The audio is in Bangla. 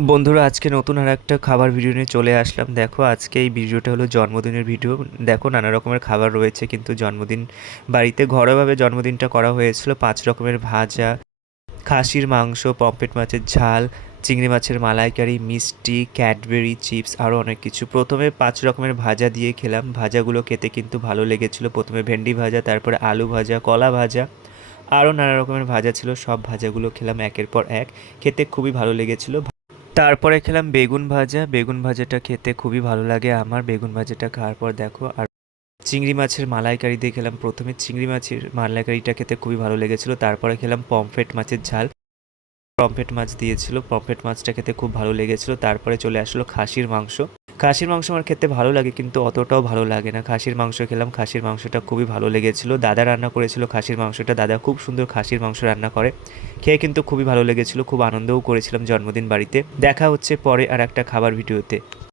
বন্ধুরা আজকে নতুন আর একটা খাবার ভিডিও নিয়ে চলে আসলাম। দেখো আজকে এই ভিডিওটা হলো জন্মদিনের ভিডিও। দেখো নানা রকমের খাবার রয়েছে, কিন্তু জন্মদিন বাড়িতে ঘরোয়াভাবে জন্মদিনটা করা হয়েছিল। 5 রকমের ভাজা, খাসির মাংস, পমফ্রেট মাছের ঝাল, চিংড়ি মাছের মালাইকারি, মিষ্টি, ক্যাডবেরি, চিপস আরও অনেক কিছু। প্রথমে 5 রকমের ভাজা দিয়ে খেলাম। ভাজাগুলো খেতে কিন্তু ভালো লেগেছিল। প্রথমে ভেন্ডি ভাজা, তারপরে আলু ভাজা, কলা ভাজা, আরও নানা রকমের ভাজা ছিল। সব ভাজাগুলো খেলাম একের পর এক। খেতে খুবই ভালো লেগেছিল। তারপরে খেলাম বেগুন ভাজা। বেগুন ভাজাটা খেতে খুবই ভালো লাগে আমার। বেগুন ভাজাটা খাওয়ার পর দেখো আর চিংড়ি মাছের মালাইকারি দিয়ে খেলাম। প্রথমে চিংড়ি মাছের মালাইকারিটা খেতে খুবই ভালো লেগেছিল। তারপরে খেলাম পমফ্রেট মাছের ঝাল। পমফ্রেট মাছ দিয়েছিল, পমফ্রেট মাছটা খেতে খুব ভালো লেগেছিল। তারপরে চলে আসলো খাসির মাংস। খাসির মাংস আমার খেতে ভালো লাগে, কিন্তু অতটাও ভালো লাগে না। খাসির মাংস খেলাম, খাসির মাংসটা খুবই ভালো লেগেছিল। দাদা রান্না করেছিল খাসির মাংসটা। দাদা খুব সুন্দর খাসির মাংস রান্না করে। খেয়ে কিন্তু খুবই ভালো লেগেছিল, খুব আনন্দও করেছিলাম জন্মদিন বাড়িতে। দেখা হচ্ছে পরে আর একটা খাবার ভিডিওতে।